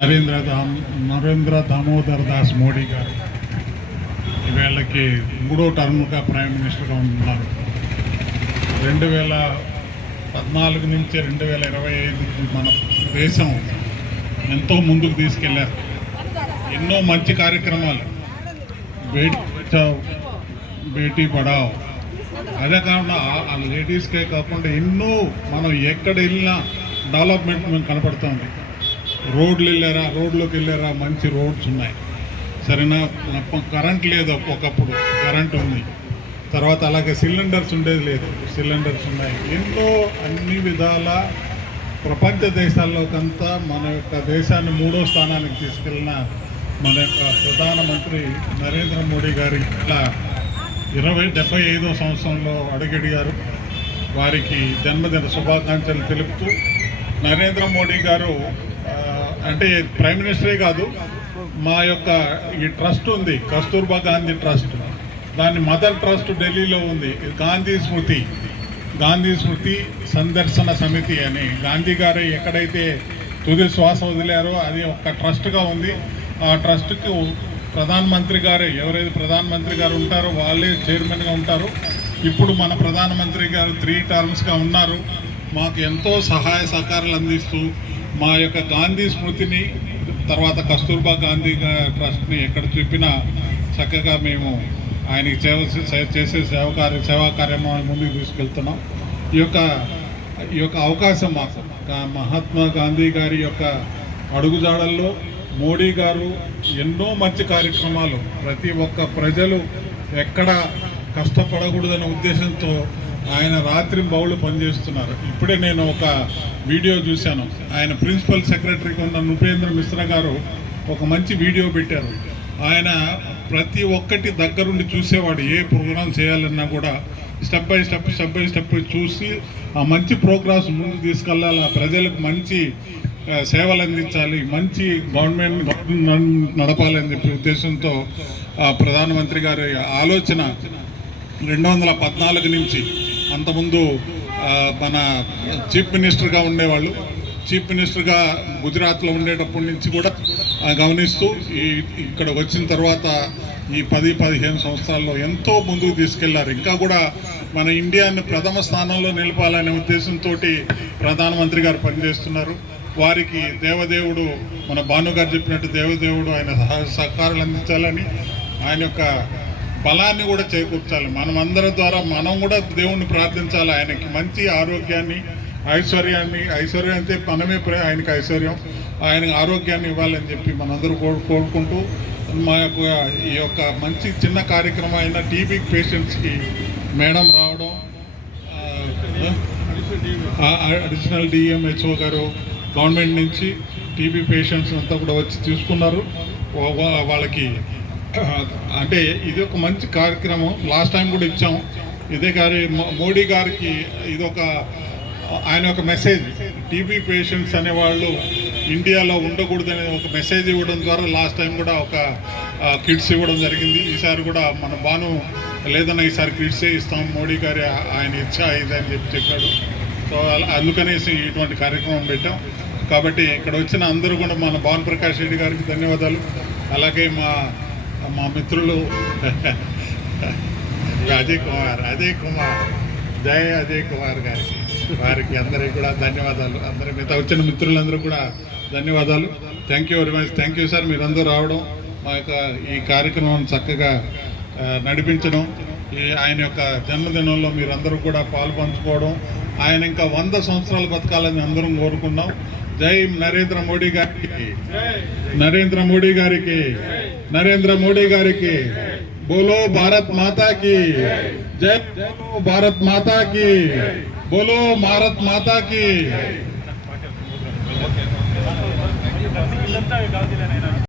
నరేంద్ర దామోదర్ దాస్ మోడీ గారు వీళ్ళకి 3వ టర్మ్గా ప్రైమ్ మినిస్టర్గా ఉన్నారు. 2014 నుంచి 2025 మన దేశం ఎంతో ముందుకు తీసుకెళ్లారు. ఎన్నో మంచి కార్యక్రమాలు, బేటీ బచావ్ బేటీ పడావ్, అదే కాకుండా ఆ లేడీస్కే కాకుండా ఎన్నో మనం ఎక్కడ వెళ్ళినా డెవలప్మెంట్ మేము కనపడుతుంది. రోడ్లోకి వెళ్ళారా, మంచి రోడ్స్ ఉన్నాయి. సరేనా, కరెంట్ లేదు, ఒకప్పుడు కరెంట్ ఉంది. తర్వాత అలాగే సిలిండర్స్ ఉండేది లేదు, సిలిండర్స్ ఉన్నాయి. ఎన్నో అన్ని విధాల ప్రపంచ దేశాల్లోకంతా మన యొక్క దేశాన్ని 3వ స్థానానికి తీసుకెళ్ళిన మన యొక్క ప్రధానమంత్రి నరేంద్ర మోడీ గారి ఇలా 75వ సంవత్సరంలో అడుగడిగారు. వారికి జన్మదిన శుభాకాంక్షలు తెలుపుతూ, నరేంద్ర మోడీ గారు అంటే ప్రైమ్ మినిస్టరే కాదు, మా యొక్క ఈ ట్రస్ట్ ఉంది, కస్తూర్బా గాంధీ ట్రస్ట్, దాని మదర్ ట్రస్ట్ ఢిల్లీలో ఉంది. గాంధీ స్మృతి సందర్శన సమితి అని గాంధీ గారు ఎక్కడైతే తుది శ్వాస వదిలారో అది ఒక ట్రస్ట్గా ఉంది. ఆ ట్రస్ట్కు ప్రధానమంత్రి గారు, ఎవరైతే ప్రధానమంత్రి గారు ఉంటారో వాళ్ళే చైర్మన్గా ఉంటారు. ఇప్పుడు మన ప్రధానమంత్రి గారు 3 టర్మ్స్గా ఉన్నారు. మాకు ఎంతో సహాయ సహకారాలు అందిస్తూ మా యొక్క గాంధీ స్మృతిని, తర్వాత కస్తూర్బా గాంధీ ట్రస్ట్ని ఎక్కడ చూపినా చక్కగా మేము ఆయనకి చేసే సేవా కార్యక్రమాన్ని ముందుకు తీసుకెళ్తున్నాం. ఈ యొక్క అవకాశం మాకు మహాత్మా గాంధీ గారి యొక్క అడుగుజాడల్లో మోడీ గారు ఎన్నో మంచి కార్యక్రమాలు, ప్రతి ఒక్క ప్రజలు ఎక్కడ కష్టపడకూడదనే ఉద్దేశంతో ఆయన రాత్రి బౌళ్ళు పనిచేస్తున్నారు. ఇప్పుడే నేను ఒక వీడియో చూశాను. ఆయన ప్రిన్సిపల్ సెక్రటరీగా ఉన్న నృపేంద్ర మిశ్రా గారు ఒక మంచి వీడియో పెట్టారు. ఆయన ప్రతి ఒక్కటి దగ్గరుండి చూసేవాడు. ఏ ప్రోగ్రామ్ చేయాలన్నా కూడా స్టెప్ బై స్టెప్ చూసి ఆ మంచి ప్రోగ్రామ్స్ ముందుకు తీసుకెళ్ళాలి, ప్రజలకు మంచి సేవలు అందించాలి, మంచి గవర్నమెంట్ నడపాలని చెప్పే ఉద్దేశంతో ప్రధానమంత్రి గారి ఆలోచన 2014 నుంచి, అంతకుముందు మన చీఫ్ మినిస్టర్గా ఉండేవాళ్ళు, చీఫ్ మినిస్టర్గా గుజరాత్లో ఉండేటప్పటి నుంచి కూడా గమనిస్తూ ఇక్కడ వచ్చిన తర్వాత ఈ 10-15 సంవత్సరాల్లో ఎంతో ముందుకు తీసుకెళ్లారు. ఇంకా కూడా మన ఇండియాని ప్రథమ స్థానంలో నిలపాలనే ఉద్దేశంతో ప్రధానమంత్రి గారు పనిచేస్తున్నారు. వారికి దేవదేవుడు, మన భాను గారు చెప్పినట్టు దేవదేవుడు ఆయన సహకారాలు అందించాలని, ఆయన యొక్క బలాన్ని కూడా చేకూర్చాలి. మనం అందరి ద్వారా మనం కూడా దేవుణ్ణి ప్రార్థించాలి, ఆయనకి మంచి ఆరోగ్యాన్ని, ఐశ్వర్యం అంటే మనమే ఆయనకి ఐశ్వర్యం, ఆయన ఆరోగ్యాన్ని ఇవ్వాలని చెప్పి మనందరూ కోరుకుంటూ, మా యొక్క ఈ యొక్క మంచి చిన్న కార్యక్రమం అయిన టీబీ పేషెంట్స్కి మేడం రావడం, అడిషనల్ డిఎంహెచ్ఓ గారు గవర్నమెంట్ నుంచి టీబీ పేషెంట్స్ అంతా కూడా వచ్చి తీసుకున్నారు. వాళ్ళకి అంటే ఇది ఒక మంచి కార్యక్రమం. లాస్ట్ టైం కూడా ఇచ్చాం. ఇదే గారి మోడీ గారికి ఇదొక ఆయన ఒక మెసేజ్, టీబీ పేషెంట్స్ అనేవాళ్ళు ఇండియాలో ఉండకూడదనే ఒక మెసేజ్ ఇవ్వడం ద్వారా లాస్ట్ టైం కూడా ఒక కిట్స్ ఇవ్వడం జరిగింది. ఈసారి కూడా మన భాను లేదన్నా ఈసారి కిట్సే ఇస్తాం, మోడీ గారి ఆయన ఇచ్చా ఇదని చెప్పాడు. సో అందుకనేసి ఇటువంటి కార్యక్రమం పెట్టాం. కాబట్టి ఇక్కడ వచ్చిన అందరూ కూడా మన భాను ప్రకాష్ రెడ్డి గారికి ధన్యవాదాలు. అలాగే మా మిత్రులు అజయ్ కుమార్ జయ అజయ్ కుమార్ గారికి, వారికి అందరికీ కూడా ధన్యవాదాలు. అందరి మిగతా వచ్చిన మిత్రులందరూ కూడా ధన్యవాదాలు. Thank you very much. Thank you sir, మీరందరూ రావడం, మా యొక్క ఈ కార్యక్రమం చక్కగా నడిపించడం, ఆయన యొక్క జన్మదినంలో మీరందరూ కూడా పాల్పంచుకోవడం, ఆయన ఇంకా 100 సంవత్సరాలు బతకాలని అందరం కోరుకున్నాం. జై నరేంద్ర మోడీ గారికి, నరేంద్ర మోడీ గారికి, నరేంద్ర మోడీ గారికి. బోలో భారత్ మాతా కి జై, బోలో భారత్ మాతా కి, బోలో భారత్ మాతా కి.